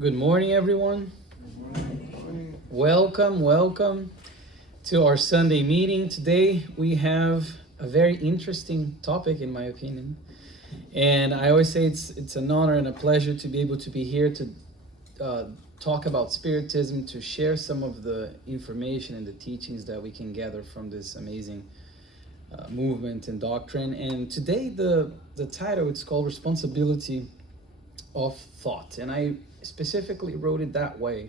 Good morning, everyone. Good morning. Welcome to our Sunday meeting. Today we have a very interesting topic, in my opinion. And I always say it's an honor and a pleasure to be able to be here to talk about Spiritism, to share some of the information and the teachings that we can gather from this amazing movement and doctrine. And today the title, it's called Responsibility of Thought. And I specifically wrote it that way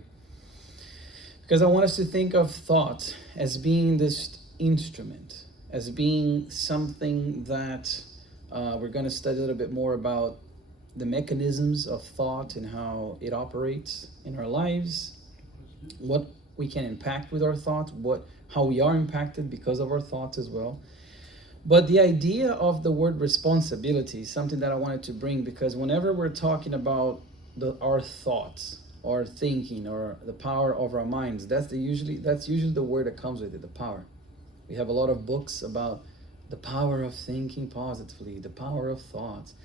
because I want us to think of thought as being this instrument, as being something that we're going to study a little bit more about the mechanisms of thought and how it operates in our lives, what we can impact with our thoughts, how we are impacted because of our thoughts as well. But the idea of the word responsibility is something that I wanted to bring, because whenever we're talking about our thoughts, our thinking, or the power of our minds, that's usually the word that comes with it, the power. We have a lot of books about the power of thinking positively, the power of thoughts.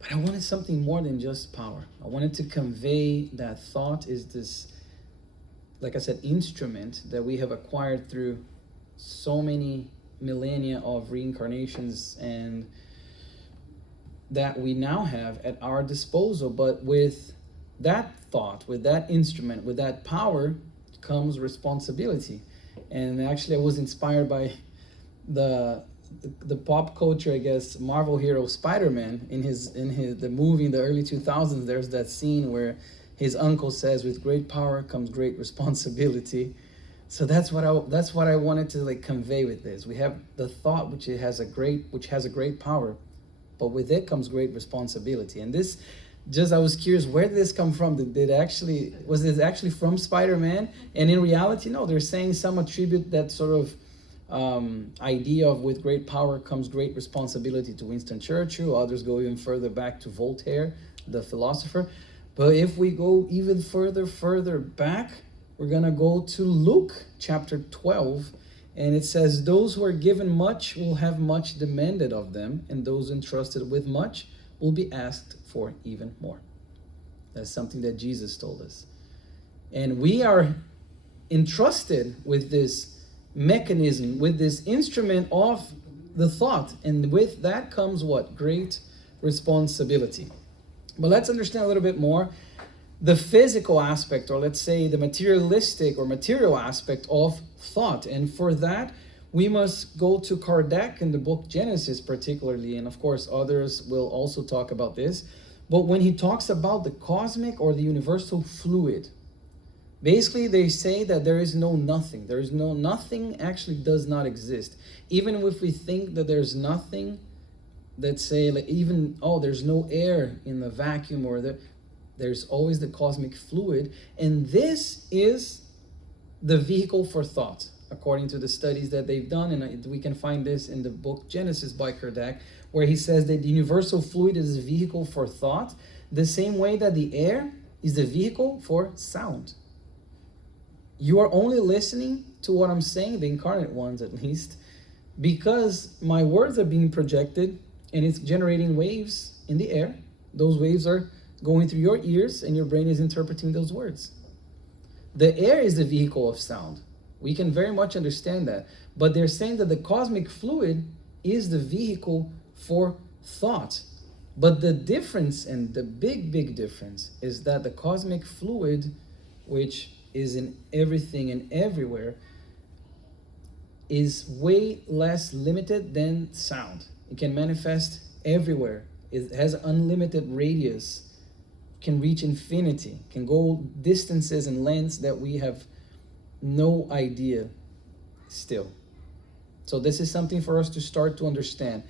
But I wanted something more than just power. I wanted to convey that thought is this, like I said, instrument that we have acquired through so many millennia of reincarnations, and that we now have at our disposal. But with that thought, with that instrument, with that power comes responsibility. And actually I was inspired by the pop culture, I guess, Marvel hero Spider-Man. In the movie in the early 2000s, there's that scene where his uncle says, with great power comes great responsibility. So that's what I wanted to convey with this. We have the thought, which has a great power, but with it comes great responsibility. And this, I was curious, where did this come from? Was this actually from Spider-Man? And in reality, no, they're saying some attribute that sort of idea of with great power comes great responsibility to Winston Churchill. Others go even further back to Voltaire, the philosopher. But if we go even further back, we're going to go to Luke chapter 12, and it says, those who are given much will have much demanded of them, and those entrusted with much will be asked for even more. That's something that Jesus told us. And we are entrusted with this mechanism, with this instrument of the thought, and with that comes what? Great responsibility. But let's understand a little bit more the physical aspect, or let's say the materialistic or material aspect of thought. And for that, we must go to Kardec in the book Genesis particularly, and of course others will also talk about this. But when he talks about the cosmic or the universal fluid, basically they say that there is no nothing. Nothing actually does not exist. Even if we think that there's nothing, let's say there's no air in the vacuum, or there's always the cosmic fluid, and this is the vehicle for thought, according to the studies that they've done. And we can find this in the book Genesis by Kardec, where he says that the universal fluid is a vehicle for thought, the same way that the air is the vehicle for sound. You are only listening to what I'm saying, the incarnate ones at least, because my words are being projected, and it's generating waves in the air. Those waves are going through your ears, and your brain is interpreting those words. The air is the vehicle of sound. We can very much understand that. But they're saying that the cosmic fluid is the vehicle for thought. But the difference, and the big difference, is that the cosmic fluid, which is in everything and everywhere, is way less limited than sound. It can manifest everywhere. It has unlimited radius, can reach infinity, can go distances and lengths that we have no idea still. So this is something for us to start to understand,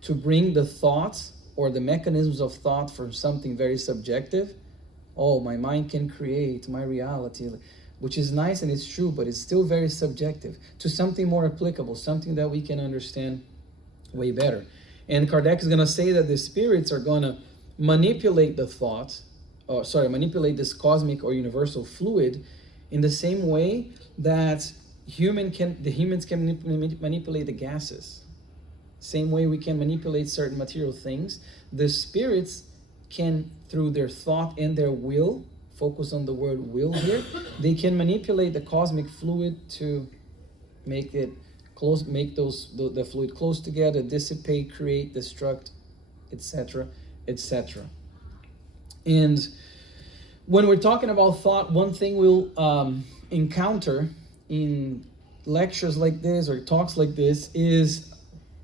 to bring the thoughts or the mechanisms of thought from something very subjective. Oh, my mind can create my reality, which is nice and it's true, but it's still very subjective, to something more applicable, something that we can understand way better. And Kardec is going to say that the spirits are going to manipulate manipulate this cosmic or universal fluid in the same way that humans can manipulate the gases. Same way we can manipulate certain material things, the spirits can, through their thought and their will, focus on the word will here, they can manipulate the cosmic fluid to make it close, make the fluid close together, dissipate, create, destruct, etc., etc. And when we're talking about thought, one thing we'll encounter in lectures like this or talks like this is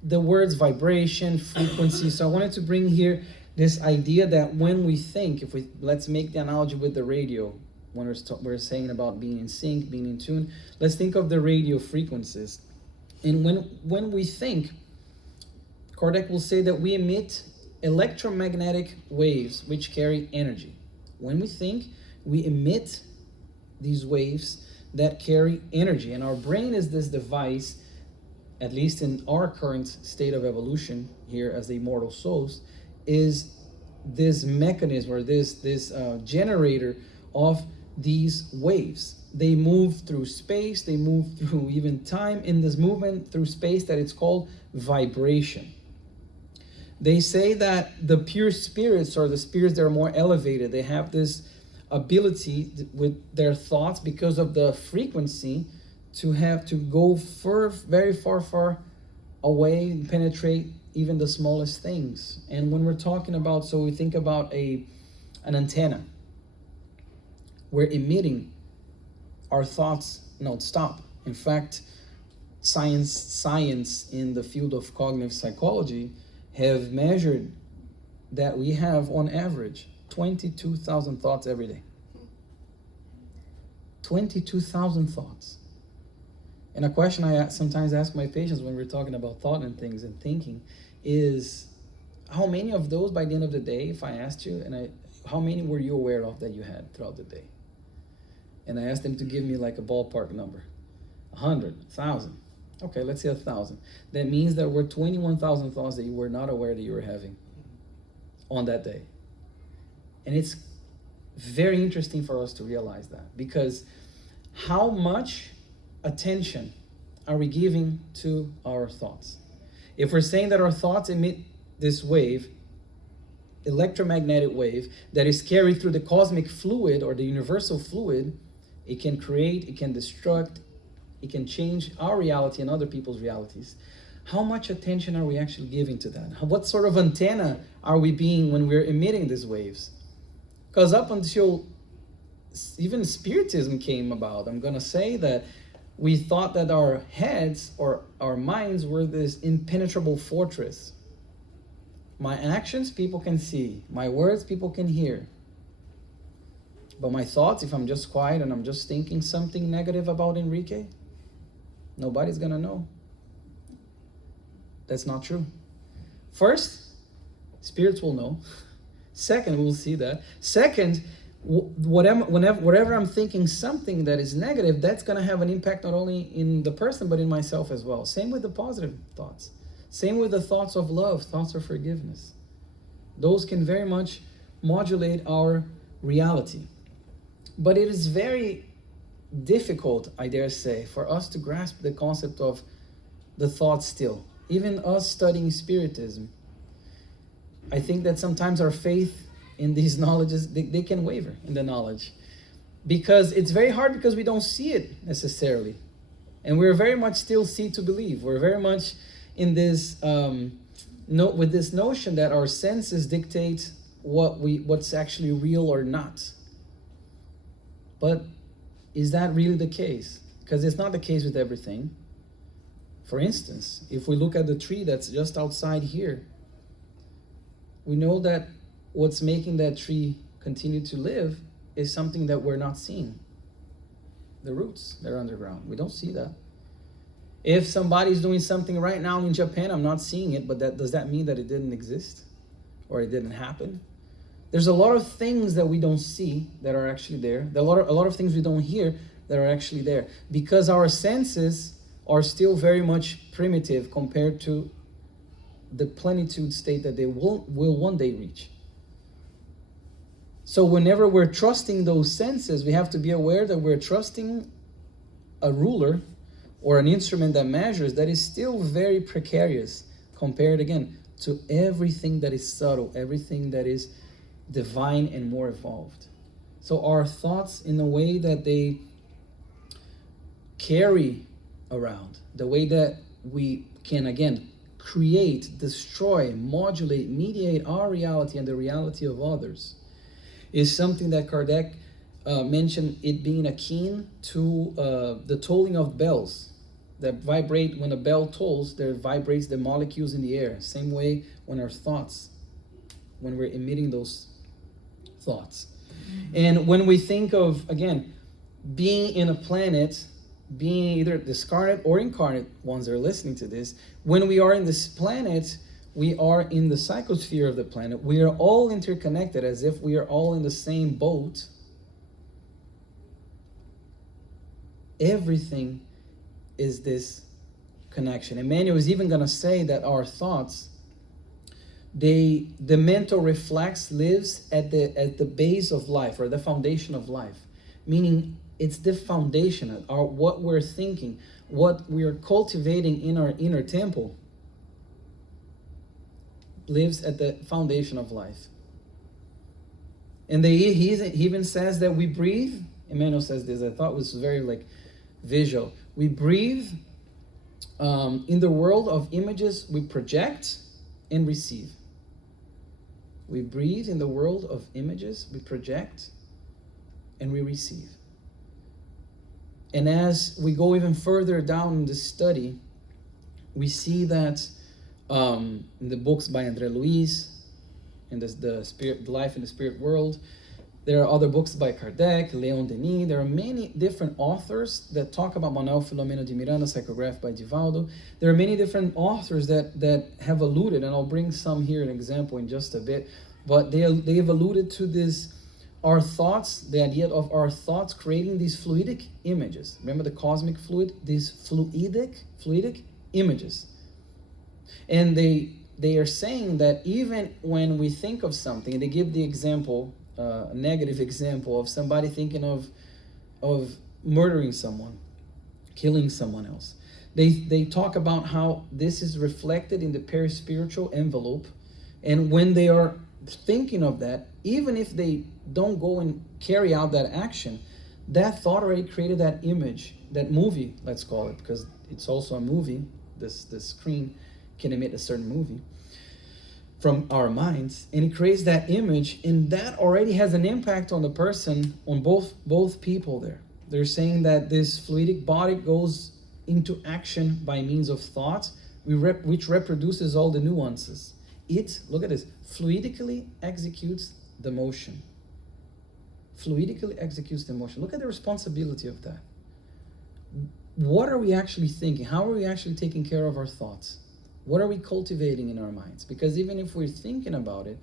the words vibration, frequency. So I wanted to bring here this idea that when we think, let's make the analogy with the radio, when we're saying about being in sync, being in tune, let's think of the radio frequencies. And when we think, Kardec will say that we emit electromagnetic waves which carry energy. When we think, we emit these waves that carry energy. And our brain is this device, at least in our current state of evolution here as the immortal souls, is this mechanism or this generator of these waves. They move through space, they move through even time, in this movement through space that it's called vibration. They say that the pure spirits, or the spirits that are more elevated, they have this ability with their thoughts, because of the frequency, to have to go very far away and penetrate even the smallest things. And when we're talking about, so we think about an antenna. We're emitting our thoughts non-stop. In fact, science in the field of cognitive psychology have measured that we have, on average, 22,000 thoughts every day. 22,000 thoughts. And a question I sometimes ask my patients when we're talking about thought and things and thinking is, how many of those by the end of the day, if I asked you, how many were you aware of that you had throughout the day? And I asked them to give me like a ballpark number. 100, 1,000. Okay, let's say 1,000. That means there were 21,000 thoughts that you were not aware that you were having on that day. And it's very interesting for us to realize that, because how much attention are we giving to our thoughts? If we're saying that our thoughts emit this wave, electromagnetic wave, that is carried through the cosmic fluid or the universal fluid, it can create, it can destruct, it can change our reality and other people's realities. How much attention are we actually giving to that? What sort of antenna are we being when we're emitting these waves? Because up until even Spiritism came about, I'm going to say that we thought that our heads or our minds were this impenetrable fortress. My actions, people can see. My words, people can hear. But my thoughts, if I'm just quiet and I'm just thinking something negative about Enrique, nobody's going to know. That's not true. First, spirits will know. Second, we'll see that. Second, whatever I'm thinking something that is negative, that's going to have an impact not only in the person, but in myself as well. Same with the positive thoughts. Same with the thoughts of love, thoughts of forgiveness. Those can very much modulate our reality. But it is very difficult, I dare say, for us to grasp the concept of the thought still. Even us studying Spiritism, I think that sometimes our faith in these knowledges, they can waver in the knowledge. Because it's very hard, because we don't see it necessarily. And we're very much still see to believe. We're very much in this, with this notion that our senses dictate what's actually real or not. But is that really the case? Because it's not the case with everything. For instance, if we look at the tree that's just outside here, we know that what's making that tree continue to live is something that we're not seeing. The roots, they're underground. We don't see that. If somebody's doing something right now in Japan, I'm not seeing it, but does that mean that it didn't exist or it didn't happen? There's a lot of things that we don't see that are actually there. There are a lot of things we don't hear that are actually there, because our senses are still very much primitive compared to the plenitude state that they will one day reach. So whenever we're trusting those senses, we have to be aware that we're trusting a ruler or an instrument that measures that is still very precarious compared, again, to everything that is subtle, everything that is divine and more evolved. So our thoughts, in a way that they carry around, the way that we can, again, create, destroy, modulate, mediate our reality and the reality of others, is something that Kardec mentioned it being akin to the tolling of bells that vibrate. When a bell tolls, there vibrates the molecules in the air. Same way when our thoughts, when we're emitting those thoughts. And when we think of, again, being in a planet, being either discarnate or incarnate, ones that are listening to this, when we are in this planet, we are in the psychosphere of the planet. We are all interconnected, as if we are all in the same boat. Everything is this connection. Emmanuel is even going to say that our thoughts, the mental reflex lives at the base of life, or the foundation of life, meaning it's the foundation, what we're thinking, what we are cultivating in our inner temple lives at the foundation of life. And he even says that we breathe. Emmanuel says this, I thought was very visual. We breathe in the world of images we project and receive. We breathe in the world of images we project and we receive. And as we go even further down in this study, we see that in the books by André Luiz, in the Life in the Spirit World, there are other books by Kardec, Leon Denis. There are many different authors that talk about Manuel Filomeno de Miranda, psychographed by Divaldo. There are many different authors that have alluded, and I'll bring some here, an example in just a bit, but they have alluded to this, our thoughts, the idea of our thoughts creating these fluidic images. Remember the cosmic fluid? These fluidic images. And they are saying that even when we think of something, and they give the example, a negative example of somebody thinking of murdering someone, killing someone else. They talk about how this is reflected in the perispiritual envelope, and when they are thinking of that, even if they don't go and carry out that action, that thought already created that image, that movie, let's call it, because it's also a movie. This screen can emit a certain movie from our minds, and it creates that image, and that already has an impact on the person, on both people there. They're saying that this fluidic body goes into action by means of thought, which reproduces all the nuances. It, look at this, fluidically executes the motion. Fluidically executes the motion. Look at the responsibility of that. What are we actually thinking? How are we actually taking care of our thoughts? What are we cultivating in our minds? Because even if we're thinking about it,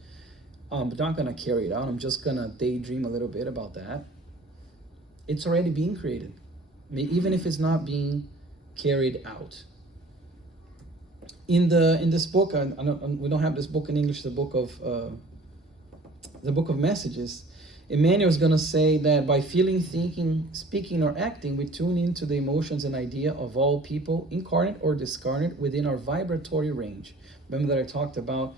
I'm not going to carry it out. I'm just going to daydream a little bit about that. It's already being created, even if it's not being carried out. In this book, we don't have this book in English. The book of Messages. Emmanuel is going to say that by feeling, thinking, speaking, or acting, we tune into the emotions and idea of all people, incarnate or discarnate, within our vibratory range. Remember that I talked about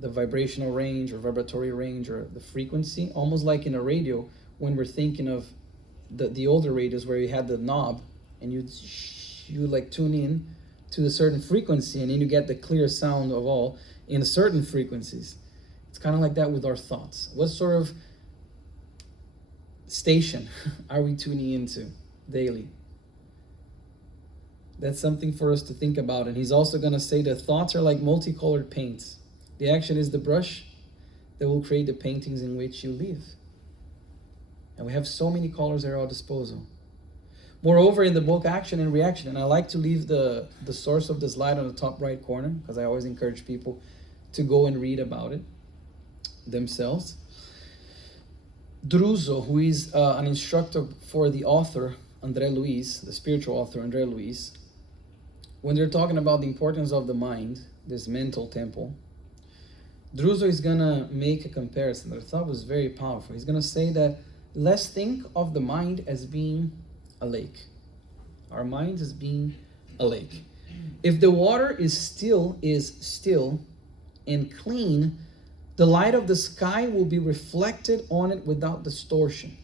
the vibrational range or vibratory range or the frequency, almost like in a radio when we're thinking of the older radios where you had the knob and you tune in to a certain frequency, and then you get the clear sound of all in certain frequencies. It's kind of like that with our thoughts. What sort of station are we tuning into daily? That's something for us to think about. And he's also going to say that thoughts are like multicolored paints. The action is the brush that will create the paintings in which you live. And we have so many colors at our disposal. Moreover, in the book Action and Reaction, and I like to leave the source of the slide on the top right corner, because I always encourage people to go and read about it themselves. Druso, who is an instructor for the author, André Luiz, the spiritual author, André Luiz, when they're talking about the importance of the mind, this mental temple, Druso is going to make a comparison that I thought was very powerful. He's going to say that let's think of the mind as being a lake. Our mind as being a lake. If the water is still and clean, The light of the sky will be reflected on it without distortion.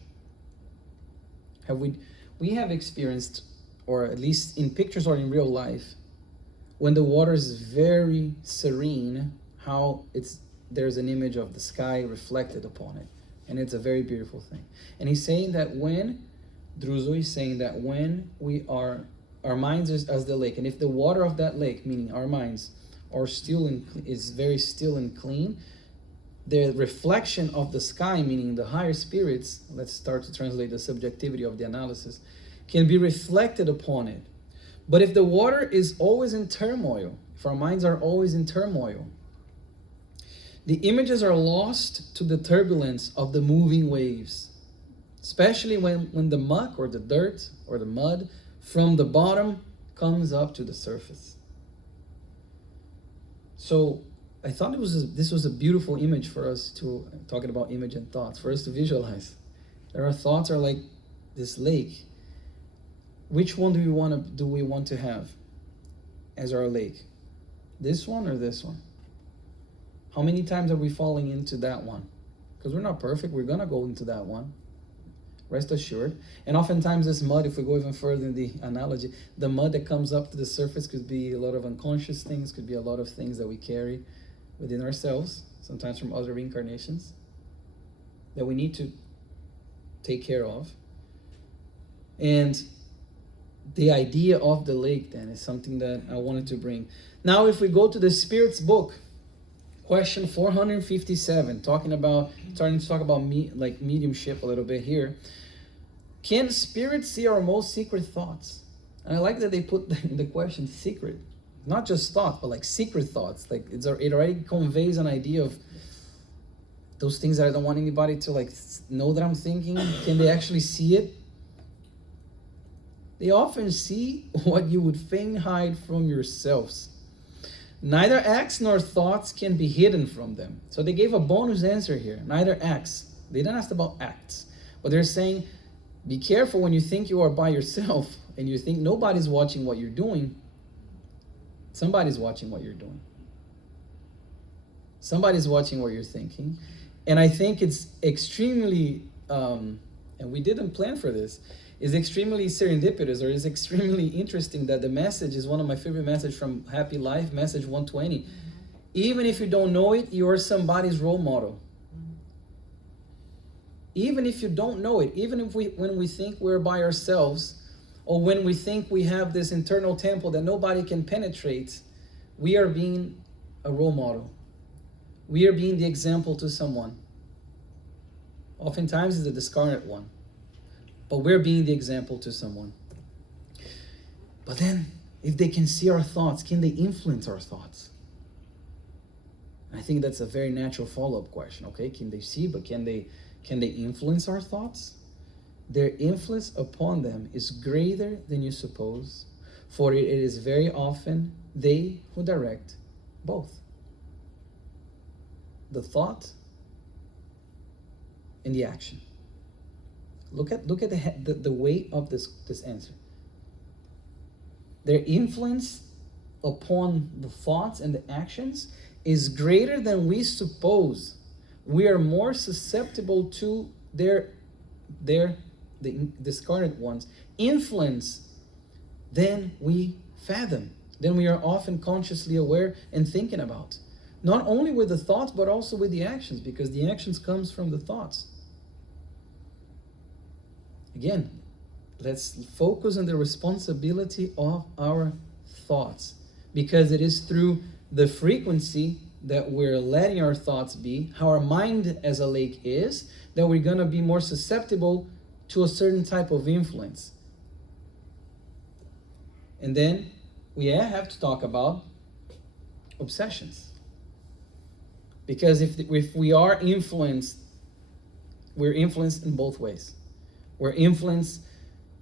We have experienced, or at least in pictures or in real life, when the water is very serene, how there's an image of the sky reflected upon it. And it's a very beautiful thing. And he's saying that Druzo is saying that when our minds is as the lake, and if the water of that lake, meaning our minds, is very still and clean, the reflection of the sky, meaning the higher spirits, let's start to translate the subjectivity of the analysis, can be reflected upon it. But if the water is always in turmoil, if our minds are always in turmoil, the images are lost to the turbulence of the moving waves, especially when the muck or the dirt or the mud from the bottom comes up to the surface. So I thought this was a beautiful image for us to, talking about image and thoughts, for us to visualize. Our thoughts are like this lake. Which one do we want to have as our lake? This one or this one? How many times are we falling into that one? Because we're not perfect, we're gonna go into that one. Rest assured. And oftentimes this mud, if we go even further in the analogy, the mud that comes up to the surface could be a lot of unconscious things, could be a lot of things that we carry within ourselves, sometimes from other reincarnations, that we need to take care of. And the idea of the lake then is something that I wanted to bring. Now if we go to the Spirit's book, question 457, starting to talk about mediumship a little bit here. Can spirits see our most secret thoughts? And I like that they put the question secret. Not just thought, but like secret thoughts. Like it already conveys an idea of those things that I don't want anybody to like know that I'm thinking. Can they actually see it? They often see what you would fain hide from yourselves. Neither acts nor thoughts can be hidden from them. So they gave a bonus answer here. Neither acts. They didn't ask about acts. But they're saying, be careful when you think you are by yourself and you think nobody's watching what you're doing. Somebody's watching what you're doing. Somebody's watching what you're thinking. And I think it's extremely, and we didn't plan for this, is extremely serendipitous, or is extremely interesting that the message is one of my favorite messages from Happy Life, message 120. Even if you don't know it, you're somebody's role model. Even if you don't know it, even if when we think we're by ourselves, or when we think we have this internal temple that nobody can penetrate, we are being a role model. We are being the example to someone. Oftentimes it's the discarnate one. But we're being the example to someone. But then, if they can see our thoughts, can they influence our thoughts? I think that's a very natural follow-up question. Okay, can they see, but can they influence our thoughts? Their influence upon them is greater than you suppose, for it is very often they who direct both the thought and the action. Look at the weight of this answer. Their influence upon the thoughts and the actions is greater than we suppose. We are more susceptible to the discarded ones' influence than we fathom, than we are often consciously aware and thinking about. Not only with the thoughts, but also with the actions, because the actions comes from the thoughts. Again, let's focus on the responsibility of our thoughts, because it is through the frequency that we're letting our thoughts be, how our mind as a lake is, that we're going to be more susceptible to a certain type of influence. And then we have to talk about obsessions. Because if we are influenced, we're influenced in both ways. We're influenced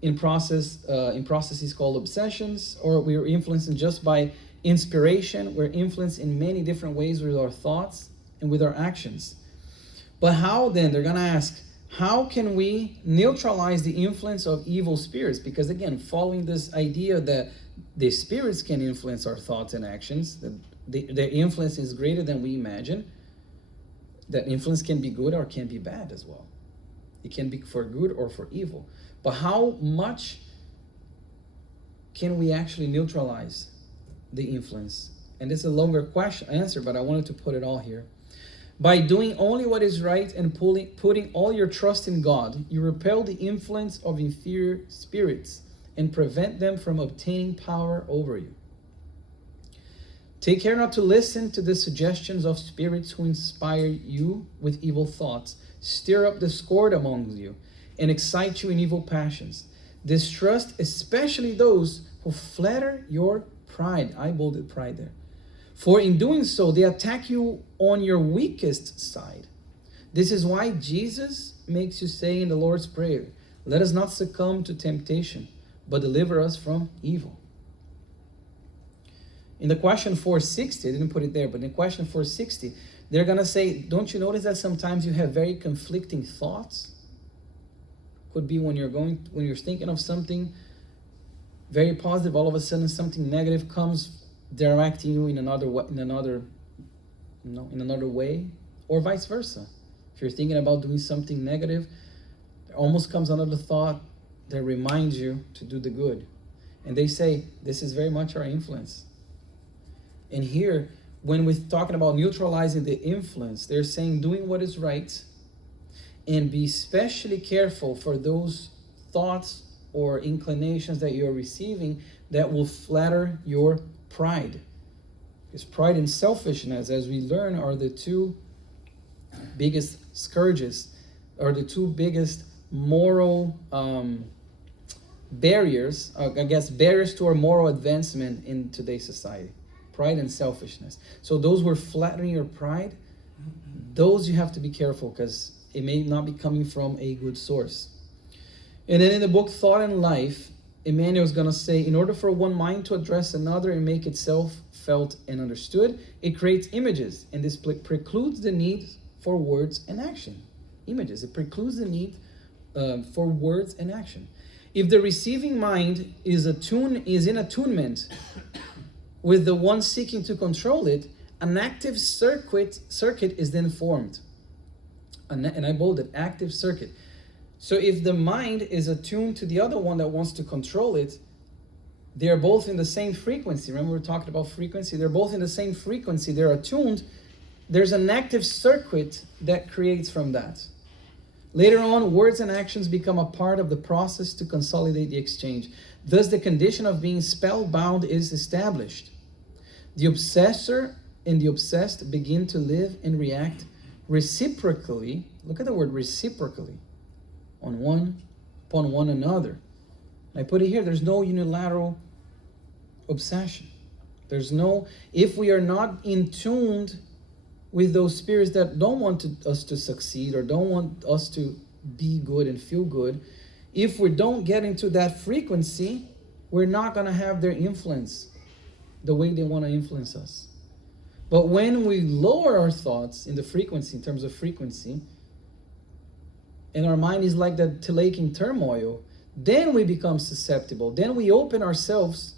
in processes called obsessions, or we're influenced just by inspiration. We're influenced in many different ways with our thoughts and with our actions. But how then? They're going to ask, how can we neutralize the influence of evil spirits? Because again, following this idea that the spirits can influence our thoughts and actions, that their influence is greater than we imagine, That influence can be good or can be bad as well. It can be for good or for evil. But how much can we actually neutralize the influence? And this is a longer answer, but I wanted to put it all here. By doing only what is right and putting all your trust in God, you repel the influence of inferior spirits and prevent them from obtaining power over you. Take care not to listen to the suggestions of spirits who inspire you with evil thoughts, stir up discord among you, and excite you in evil passions. Distrust especially those who flatter your pride. I bolded pride there. For in doing so, they attack you on your weakest side. This is why Jesus makes you say in the Lord's Prayer, let us not succumb to temptation, but deliver us from evil. In the question 460, I didn't put it there, but in question 460, they're going to say, don't you notice that sometimes you have very conflicting thoughts? Could be when you're thinking of something very positive, all of a sudden something negative comes directing you in another way, or vice versa. If you're thinking about doing something negative, there almost comes another thought that reminds you to do the good. And they say this is very much our influence. And here, when we're talking about neutralizing the influence, they're saying doing what is right, and be especially careful for those thoughts or inclinations that you're receiving that will flatter your pride. Because pride and selfishness, as we learn, are the two biggest scourges, or the two biggest moral barriers, barriers to our moral advancement in today's society. Pride and selfishness. So those who are flattering your pride, those you have to be careful, because it may not be coming from a good source. And then in the book Thought and Life, Emmanuel is going to say, in order for one mind to address another and make itself felt and understood, it creates images, and this precludes the need for words and action. Images, it precludes the need for words and action. If the receiving mind is in attunement with the one seeking to control it, an active circuit is then formed. And I bolded, active circuit. So if the mind is attuned to the other one that wants to control it, they are both in the same frequency. Remember we were talking about frequency? They're both in the same frequency. They're attuned. There's an active circuit that creates from that. Later on, words and actions become a part of the process to consolidate the exchange. Thus, the condition of being spellbound is established. The obsessor and the obsessed begin to live and react reciprocally. Look at the word reciprocally. Upon one another. I put it here, there's no unilateral obsession. If we are not in tune with those spirits that don't want us to succeed or don't want us to be good and feel good, if we don't get into that frequency, we're not going to have their influence the way they want to influence us. But when we lower our thoughts in the frequency, in terms of frequency, and our mind is like that lake in turmoil, then we become susceptible. Then we open ourselves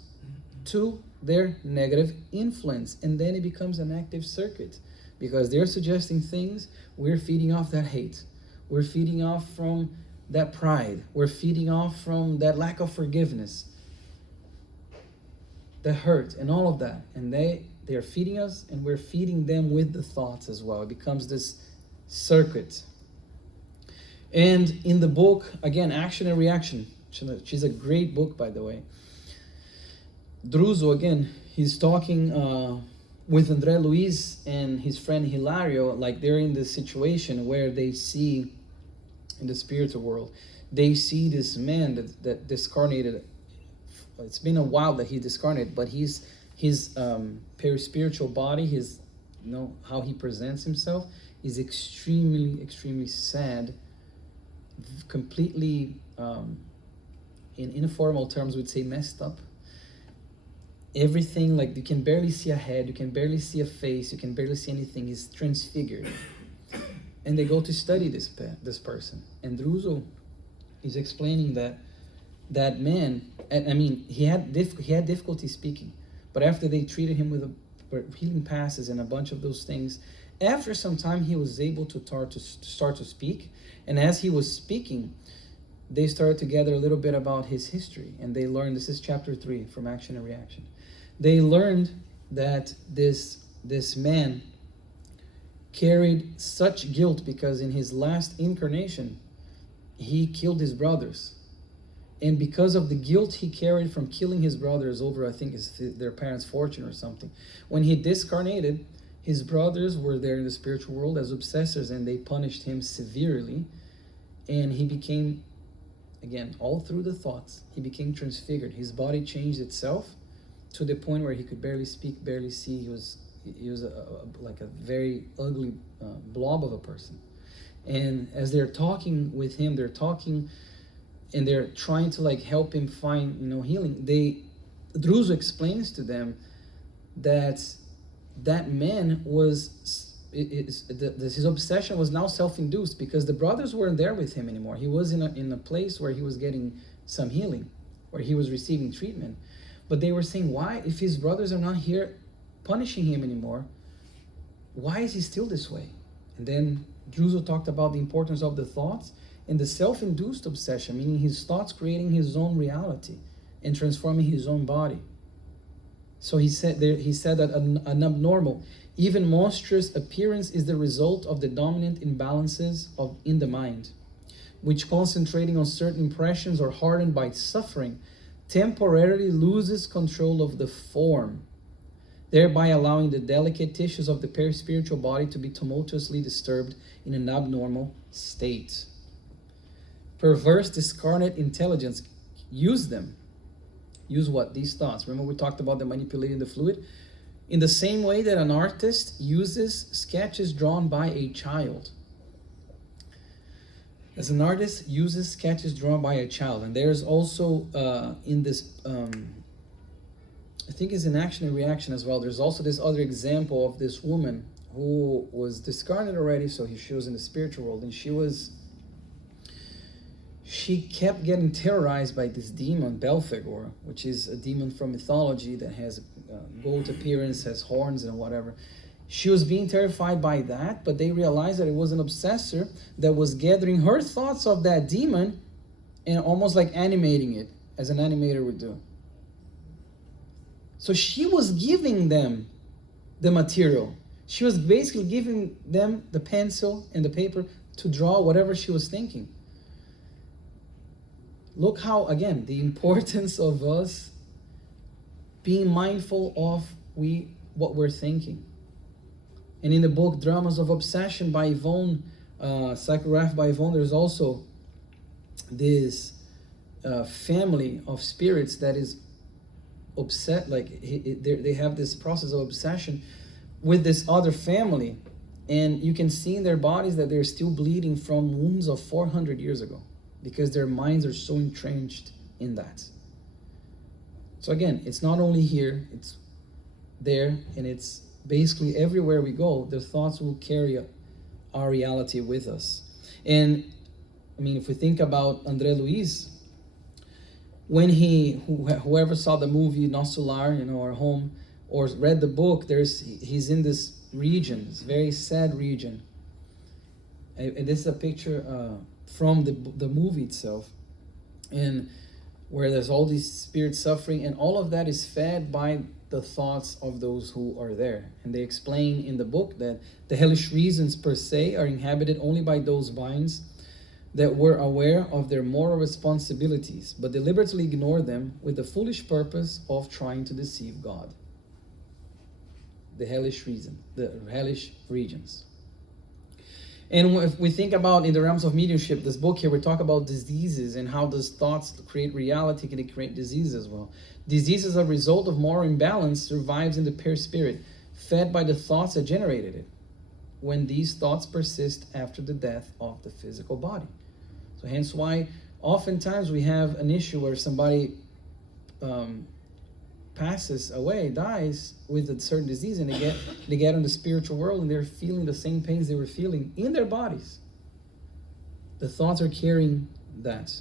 to their negative influence. And then it becomes an active circuit. Because they're suggesting things, we're feeding off that hate. We're feeding off from that pride. We're feeding off from that lack of forgiveness. The hurt and all of that. And they are feeding us, and we're feeding them with the thoughts as well. It becomes this circuit. And in the book, again, Action and Reaction. She's a great book, by the way. Druso, again, he's talking with André Luiz and his friend Hilario, like they're in this situation where they see, in the spiritual world, they see this man that discarnated. It's been a while that he discarnated, but his spiritual body, how he presents himself, is extremely, extremely sad. Completely, in informal terms, we'd say messed up. Everything, like you can barely see a head, you can barely see a face, you can barely see anything. Is transfigured. And they go to study this person. And Druso is explaining that man, I mean, he had difficulty speaking, but after they treated him with healing passes and a bunch of those things, After some time, he was able to start to speak. And as he was speaking, they started to gather a little bit about his history. And they learned, this is chapter 3 from Action and Reaction. They learned that this man carried such guilt because in his last incarnation, he killed his brothers. And because of the guilt he carried from killing his brothers over, I think, their parents' fortune or something, when he discarnated, his brothers were there in the spiritual world as obsessors, and they punished him severely. And he became, again, all through the thoughts, he became transfigured. His body changed itself to the point where he could barely speak, barely see. He was like a very ugly blob of a person. And as they're talking with him, they're talking and they're trying to like help him find, healing. Druso explains to them that man was, his obsession was now self-induced because the brothers weren't there with him anymore. He was in a place where he was getting some healing, where he was receiving treatment. But they were saying, why, if his brothers are not here punishing him anymore, why is he still this way? And then Druso talked about the importance of the thoughts and the self-induced obsession, meaning his thoughts creating his own reality and transforming his own body. So he said that an abnormal, even monstrous appearance is the result of the dominant imbalances in the mind, which, concentrating on certain impressions or hardened by suffering, temporarily loses control of the form, thereby allowing the delicate tissues of the perispiritual body to be tumultuously disturbed in an abnormal state. Perverse discarnate intelligence use what? These thoughts. Remember we talked about the manipulating the fluid? In the same way that an artist uses sketches drawn by a child. As an artist uses sketches drawn by a child. And there's also in this, I think it's in Action and Reaction as well, there's also this other example of this woman who was discarnate already, so she was in the spiritual world, and she kept getting terrorized by this demon, Belphegor, which is a demon from mythology that has a gold appearance, has horns and whatever. She was being terrified by that, but they realized that it was an obsessor that was gathering her thoughts of that demon and almost like animating it, as an animator would do. So she was giving them the material. She was basically giving them the pencil and the paper to draw whatever she was thinking. Look how, again, the importance of us being mindful of what we're thinking. And in the book Dramas of Obsession by Yvonne, psychographed by Yvonne, there's also this family of spirits that is upset, like they have this process of obsession with this other family, and you can see in their bodies that they're still bleeding from wounds of 400 years ago because their minds are so entrenched in that. So again, it's not only here, it's there, and it's basically everywhere we go. The thoughts will carry our reality with us. And I mean, if we think about André Luiz, when whoever saw the movie Nosso Lar, our home, or read the book, he's in this region, this very sad region. And this is a picture from the movie itself, and where there's all these spirits suffering, and all of that is fed by the thoughts of those who are there. And they explain in the book that the hellish reasons per se are inhabited only by those minds that were aware of their moral responsibilities, but deliberately ignore them with the foolish purpose of trying to deceive God. The hellish regions. And if we think about in the realms of mediumship, this book here, we talk about diseases and how those thoughts create reality, can it create disease as well. Disease as a result of moral imbalance survives in the perispirit, fed by the thoughts that generated it, when these thoughts persist after the death of the physical body. So hence why oftentimes we have an issue where somebody passes away, dies with a certain disease, and they get in the spiritual world and they're feeling the same pains they were feeling in their bodies. The thoughts are carrying that.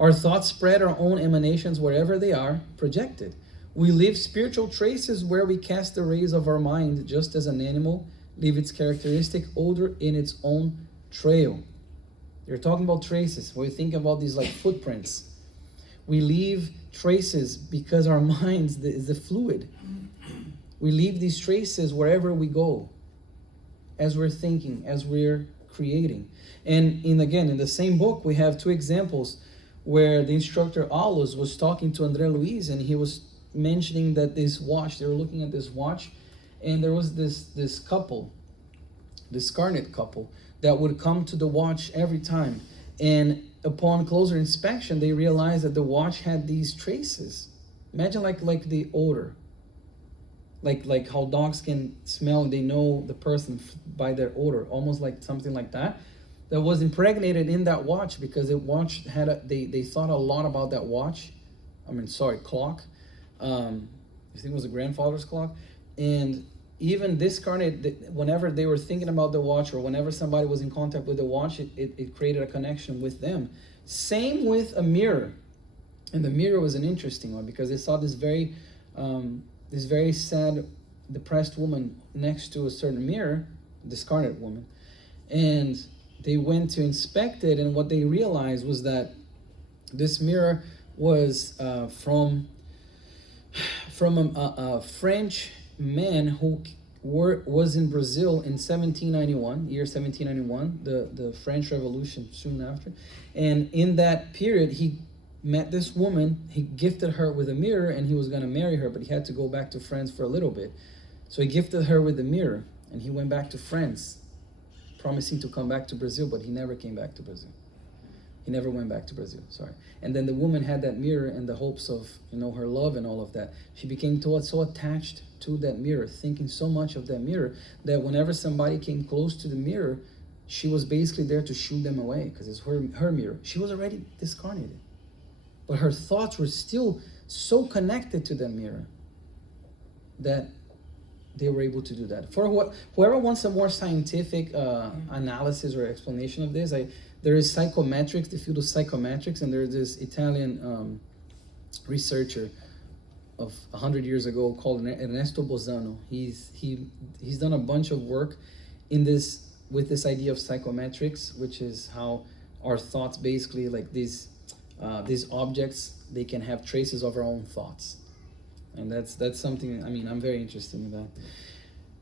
Our thoughts spread our own emanations wherever they are projected. We leave spiritual traces where we cast the rays of our mind, just as an animal leave its characteristic odor in its own trail. You're talking about traces. When you think about these like footprints, we leave traces because our minds is the fluid. We leave these traces wherever we go, as we're thinking, as we're creating. And in the same book, we have two examples where the instructor Alos was talking to André Luiz, and he was mentioning that this watch, they were looking at this watch, and there was this couple, this scarlet couple, that would come to the watch every time. And upon closer inspection, they realized that the watch had these traces. Imagine like the odor. Like how dogs can smell, they know the person by their odor, almost like something like that was impregnated in that watch, because the watch had they thought a lot about that watch. Clock. I think it was a grandfather's clock. And even this carnate, whenever they were thinking about the watch, or whenever somebody was in contact with the watch, it created a connection with them. Same with a mirror. And the mirror was an interesting one, because they saw this very sad, depressed woman next to a certain mirror, this scarlet woman. And they went to inspect it, and what they realized was that this mirror was from a French man who was in Brazil in 1791, year 1791, the French Revolution soon after. And in that period, he met this woman, he gifted her with a mirror, and he was going to marry her, but he had to go back to France for a little bit. So he gifted her with the mirror, and he went back to France, promising to come back to Brazil, but he never came back to Brazil. He never went back to Brazil, sorry. And then the woman had that mirror in the hopes of, her love and all of that. She became so attached to that mirror, thinking so much of that mirror, that whenever somebody came close to the mirror, she was basically there to shoo them away, because it's her mirror. She was already discarnated, but her thoughts were still so connected to that mirror that they were able to do that. For whoever wants a more scientific analysis or explanation of this, there is psychometrics, the field of psychometrics, and there's this Italian researcher of 100 years ago called Ernesto Bozzano. He's done a bunch of work with this idea of psychometrics, which is how our thoughts, basically, like these objects, they can have traces of our own thoughts. And that's something, I'm very interested in that.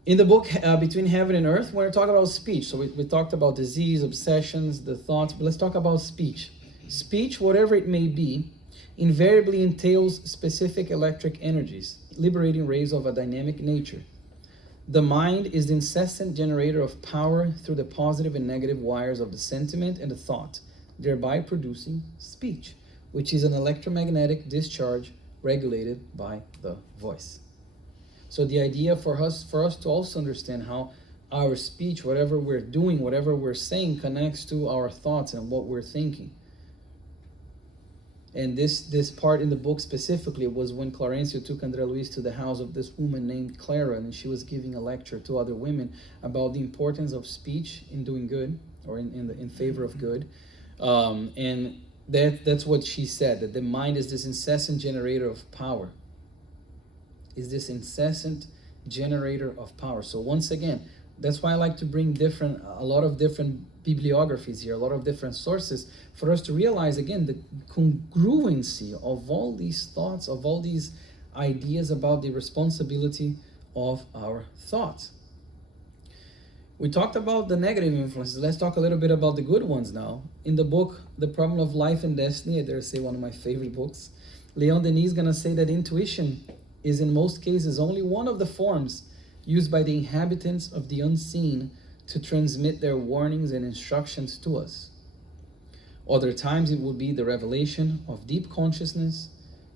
In the book, Between Heaven and Earth, we're talking about speech. So we talked about disease, obsessions, the thoughts, but let's talk about speech. Speech, whatever it may be, invariably entails specific electric energies, liberating rays of a dynamic nature. The mind is the incessant generator of power through the positive and negative wires of the sentiment and the thought, thereby producing speech, which is an electromagnetic discharge regulated by the voice. So the idea for us to also understand how our speech, whatever we're doing, whatever we're saying, connects to our thoughts and what we're thinking. And this part in the book specifically was when Clarencio took André Luiz to the house of this woman named Clara, and she was giving a lecture to other women about the importance of speech in doing good, or in favor of good. And that's what she said, that the mind is this incessant generator of power. Is this incessant generator of power. So once again, that's why I like to bring a lot of different bibliographies here, a lot of different sources, for us to realize again the congruency of all these thoughts, of all these ideas about the responsibility of our thoughts. We talked about the negative influences. Let's talk a little bit about the good ones now. In the book, The Problem of Life and Destiny, I dare say one of my favorite books, Leon Denis is going to say that intuition is in most cases only one of the forms used by the inhabitants of the unseen to transmit their warnings and instructions to us. Other times it would be the revelation of deep consciousness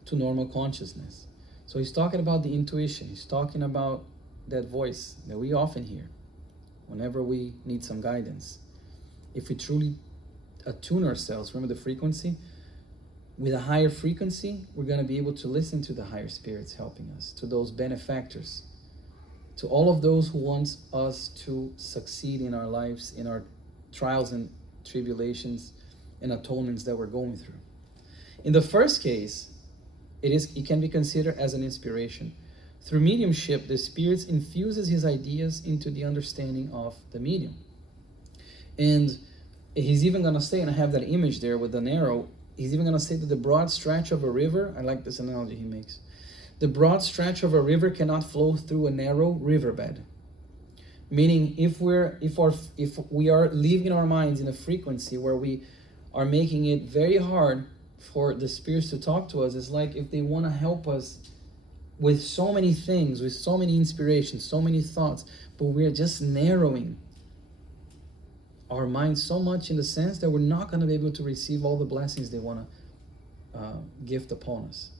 to normal consciousness. So he's talking about the intuition. He's talking about that voice that we often hear whenever we need some guidance. If we truly attune ourselves, remember the frequency? With a higher frequency, we're going to be able to listen to the higher spirits helping us, to those benefactors, to all of those who want us to succeed in our lives, in our trials and tribulations and atonements that we're going through. In the first case, it can be considered as an inspiration. Through mediumship, the Spirit infuses his ideas into the understanding of the medium. And he's even going to say, and I have that image there with an arrow, he's even going to say that the broad stretch of a river, I like this analogy he makes, the broad stretch of a river cannot flow through a narrow riverbed. Meaning, if we are leaving our minds in a frequency where we are making it very hard for the spirits to talk to us, it's like if they want to help us with so many things, with so many inspirations, so many thoughts, but we're just narrowing our minds so much in the sense that we're not going to be able to receive all the blessings they want to gift upon us.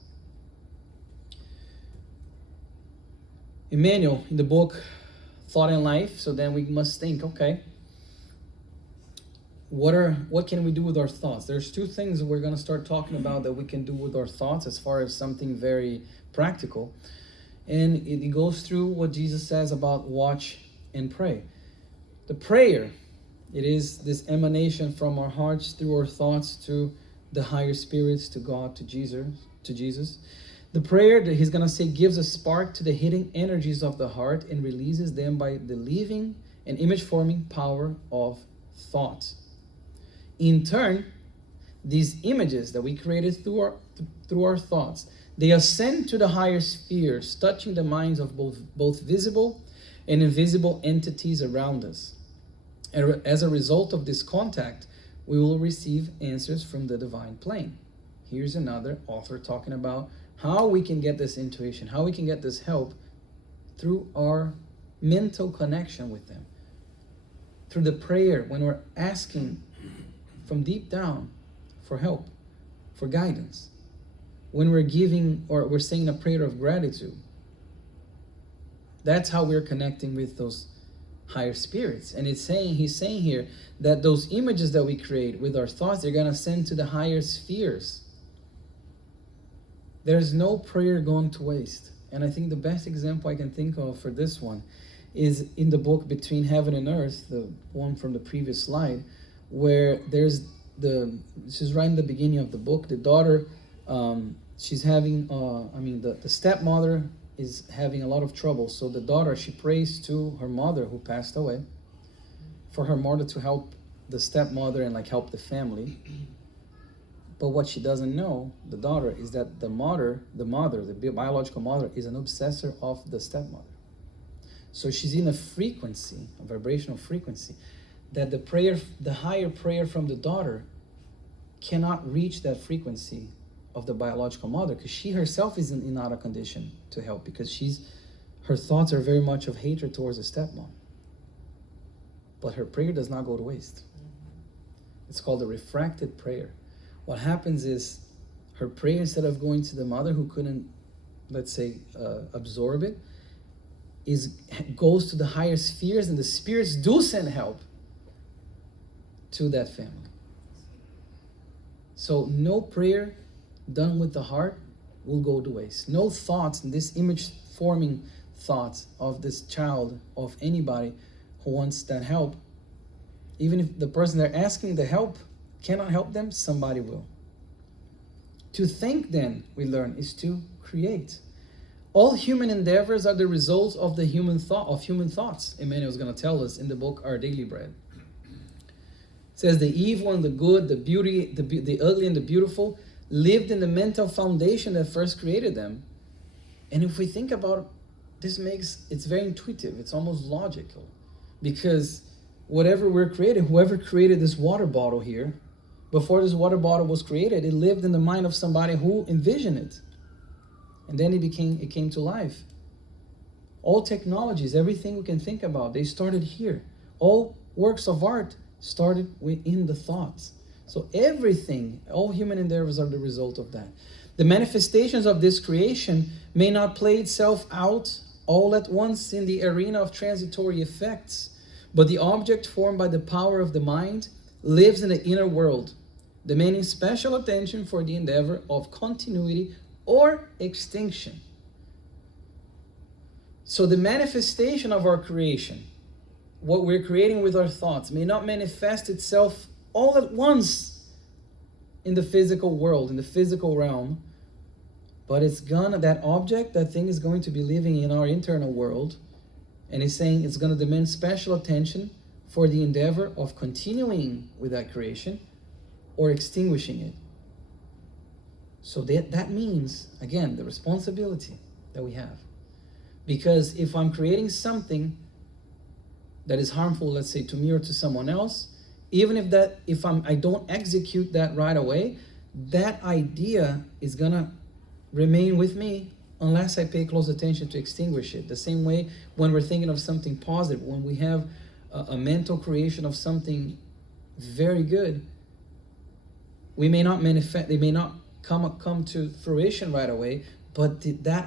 Emmanuel, in the book Thought and Life, so then we must think, okay, what can we do with our thoughts? There's two things that we're going to start talking about that we can do with our thoughts as far as something very practical. And it goes through what Jesus says about watch and pray. The prayer, it is this emanation from our hearts through our thoughts to the higher spirits, to God, to Jesus. The prayer that he's going to say gives a spark to the hidden energies of the heart and releases them by the living and image-forming power of thought. In turn, these images that we created through our thoughts, they ascend to the higher spheres, touching the minds of both visible and invisible entities around us. And as a result of this contact, we will receive answers from the divine plane. Here's another author talking about how we can get this intuition, how we can get this help through our mental connection with them. Through the prayer, when we're asking from deep down for help, for guidance. When we're giving or we're saying a prayer of gratitude. That's how we're connecting with those higher spirits. And he's saying here that those images that we create with our thoughts, they're going to send to the higher spheres. There's no prayer going to waste. And I think the best example I can think of for this one is in the book Between Heaven and Earth, the one from the previous slide, where she's right in the beginning of the book, the daughter, she's having, the stepmother is having a lot of trouble. So the daughter, she prays to her mother who passed away for her mother to help the stepmother and help the family. But what she doesn't know, the daughter, is that the biological mother, is an obsessor of the stepmother. So she's in a frequency, a vibrational frequency, that the higher prayer from the daughter cannot reach that frequency of the biological mother, because she herself is not a condition to help, because her thoughts are very much of hatred towards the stepmom. But her prayer does not go to waste. It's called a refracted prayer. What happens is her prayer, instead of going to the mother who couldn't, let's say, absorb it, goes to the higher spheres, and the spirits do send help to that family. So no prayer done with the heart will go to waste. No thoughts, this image-forming thoughts of this child, of anybody who wants that help, even if the person they're asking the help cannot help them, somebody will. To think, then, we learn, is to create. All human endeavors are the results of the human thoughts. Emmanuel is going to tell us in the book Our Daily Bread. It says the evil and the good, the beauty, the ugly and the beautiful lived in the mental foundation that first created them. And if we think about it, it's very intuitive. It's almost logical, because whatever we're creating, whoever created this water bottle here, before this water bottle was created, it lived in the mind of somebody who envisioned it. And then it came to life. All technologies, everything we can think about, they started here. All works of art started within the thoughts. So everything, all human endeavors are the result of that. The manifestations of this creation may not play itself out all at once in the arena of transitory effects, but the object formed by the power of the mind lives in the inner world, demanding special attention for the endeavor of continuity or extinction. So the manifestation of our creation, what we're creating with our thoughts, may not manifest itself all at once in the physical world, in the physical realm, But that object, that thing is going to be living in our internal world. And it's saying it's going to demand special attention for the endeavor of continuing with that creation or extinguishing it. So that means, again, the responsibility that we have. Because if I'm creating something that is harmful, let's say to me or to someone else, even if I don't execute that right away, that idea is gonna remain with me unless I pay close attention to extinguish it. The same way when we're thinking of something positive, when we have a mental creation of something very good, we may not manifest, they may not come to fruition right away, but that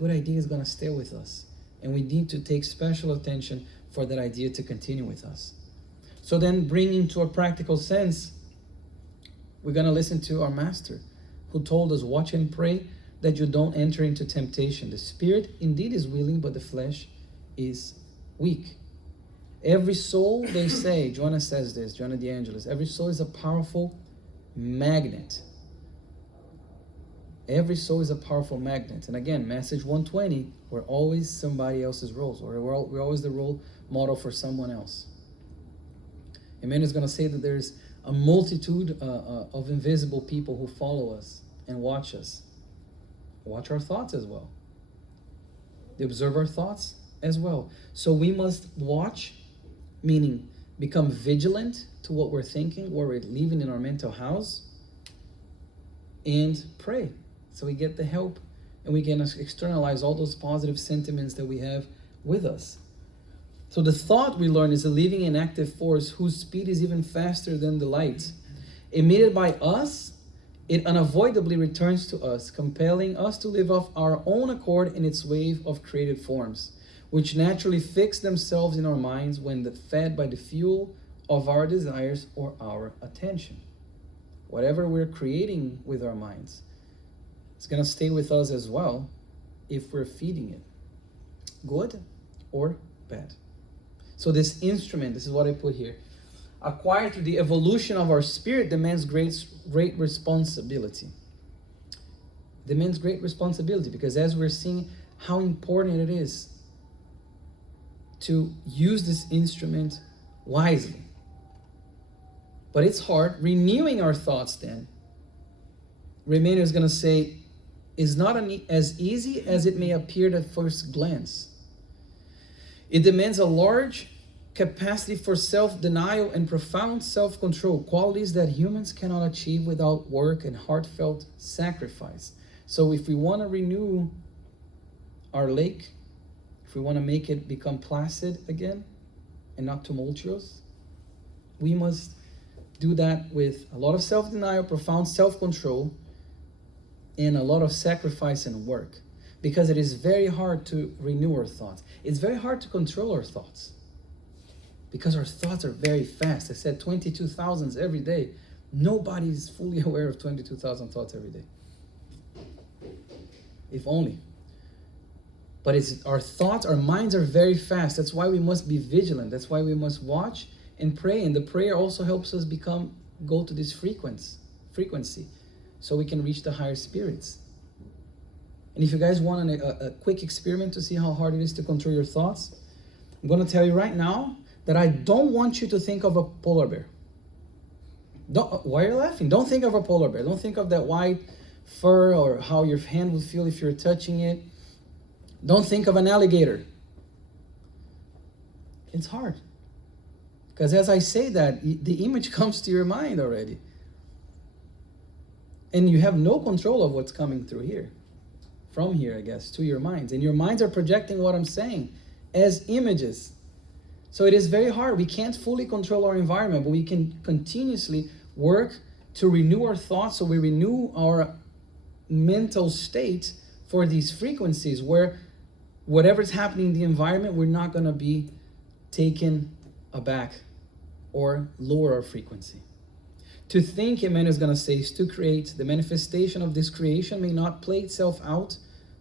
good idea is going to stay with us. And we need to take special attention for that idea to continue with us. So then, bringing to a practical sense, we're going to listen to our master who told us, watch and pray that you don't enter into temptation. The spirit indeed is willing, but the flesh is weak. Every soul, they say, Joanna says this, Joanna de Angelis, every soul is a powerful magnet. Every soul is a powerful magnet. And again, message 120, we're always somebody else's roles, or we're always the role model for someone else. Amen is going to say that there's a multitude of invisible people who follow us and watch us. Watch our thoughts as well. They observe our thoughts as well. So we must watch, meaning become vigilant to what we're thinking, what we're leaving in our mental house, and pray. So we get the help and we can externalize all those positive sentiments that we have with us. So the thought, we learn, is a living and active force whose speed is even faster than the light. Emitted by us, it unavoidably returns to us, compelling us to live off our own accord in its wave of created forms, which naturally fix themselves in our minds when fed by the fuel of our desires or our attention. Whatever we're creating with our minds, it's going to stay with us as well if we're feeding it, good or bad. So this instrument, this is what I put here, acquired through the evolution of our spirit, demands great responsibility. Demands great responsibility because as we're seeing how important it is to use this instrument wisely. But it's hard. Renewing our thoughts then, Remainder is going to say, is not as easy as it may appear at first glance. It demands a large capacity for self-denial and profound self-control, qualities that humans cannot achieve without work and heartfelt sacrifice. So if we want to renew our lake, if we want to make it become placid again and not tumultuous, we must do that with a lot of self-denial, profound self-control, and a lot of sacrifice and work. Because it is very hard to renew our thoughts. It's very hard to control our thoughts. Because our thoughts are very fast. I said 22,000 every day. Nobody's fully aware of 22,000 thoughts every day. If only. But it's our thoughts, our minds are very fast. That's why we must be vigilant. That's why we must watch and pray. And the prayer also helps us go to this frequency. So we can reach the higher spirits. And if you guys want a quick experiment to see how hard it is to control your thoughts, I'm going to tell you right now that I don't want you to think of a polar bear. Why are you laughing? Don't think of a polar bear. Don't think of that white fur or how your hand would feel if you're touching it. Don't think of an alligator. It's hard. Because as I say that, the image comes to your mind already. And you have no control of what's coming through here. From here, I guess, to your minds. And your minds are projecting what I'm saying as images. So it is very hard. We can't fully control our environment, but we can continuously work to renew our thoughts, so we renew our mental state for these frequencies where whatever's happening in the environment, we're not going to be taken aback or lower our frequency. To think, Emmanuel is going to say, is to create. The manifestation of this creation may not play itself out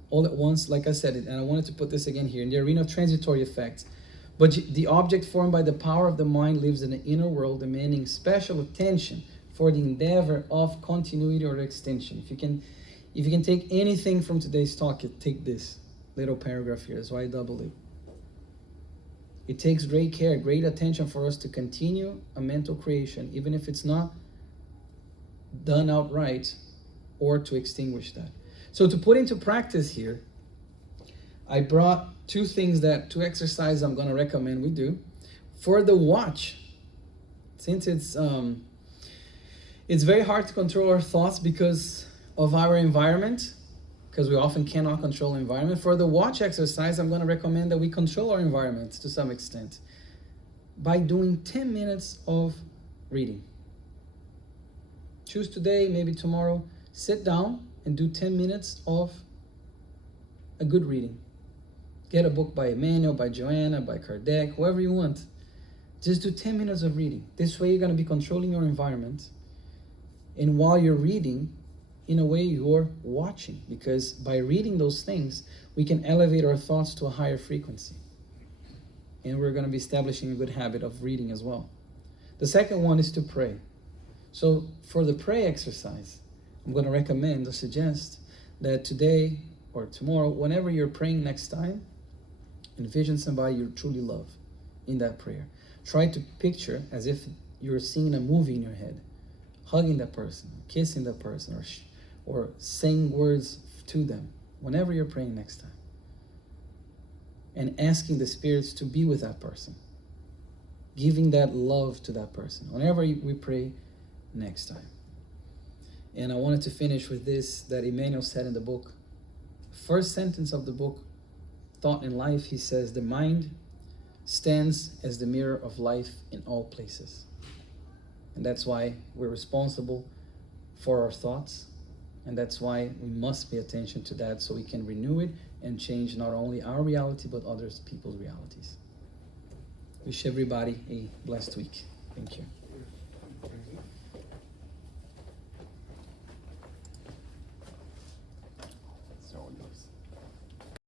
all at once, like I said it, and I wanted to put this again here, in the arena of transitory effects. But the object formed by the power of the mind lives in the inner world, demanding special attention for the endeavor of continuity or extension. If you can take anything from today's talk, take this little paragraph here. That's why I doubled it. It takes great care, great attention for us to continue a mental creation, even if it's not done outright, or to extinguish that. So to put into practice here, I brought two exercises I'm going to recommend we do. For the watch, since it's very hard to control our thoughts because of our environment, because we often cannot control the environment. For the watch exercise, I'm going to recommend that we control our environment to some extent by doing 10 minutes of reading. Choose today, maybe tomorrow, sit down and do 10 minutes of a good reading. Get a book by Emmanuel, by Joanna, by Kardec, whoever you want. Just do 10 minutes of reading. This way you're going to be controlling your environment. And while you're reading, in a way you're watching. Because by reading those things, we can elevate our thoughts to a higher frequency. And we're going to be establishing a good habit of reading as well. The second one is to pray. So for the pray exercise, I'm going to recommend or suggest that today or tomorrow, whenever you're praying next time, envision somebody you truly love in that prayer. Try to picture as if you're seeing a movie in your head, hugging that person, kissing that person, or saying words to them whenever you're praying next time. And asking the spirits to be with that person. Giving that love to that person whenever we pray next time. And I wanted to finish with this that Emmanuel said in the book. First sentence of the book, Thought in Life, he says, the mind stands as the mirror of life in all places. And that's why we're responsible for our thoughts. And that's why we must pay attention to that so we can renew it and change not only our reality, but other people's realities. Wish everybody a blessed week. Thank you.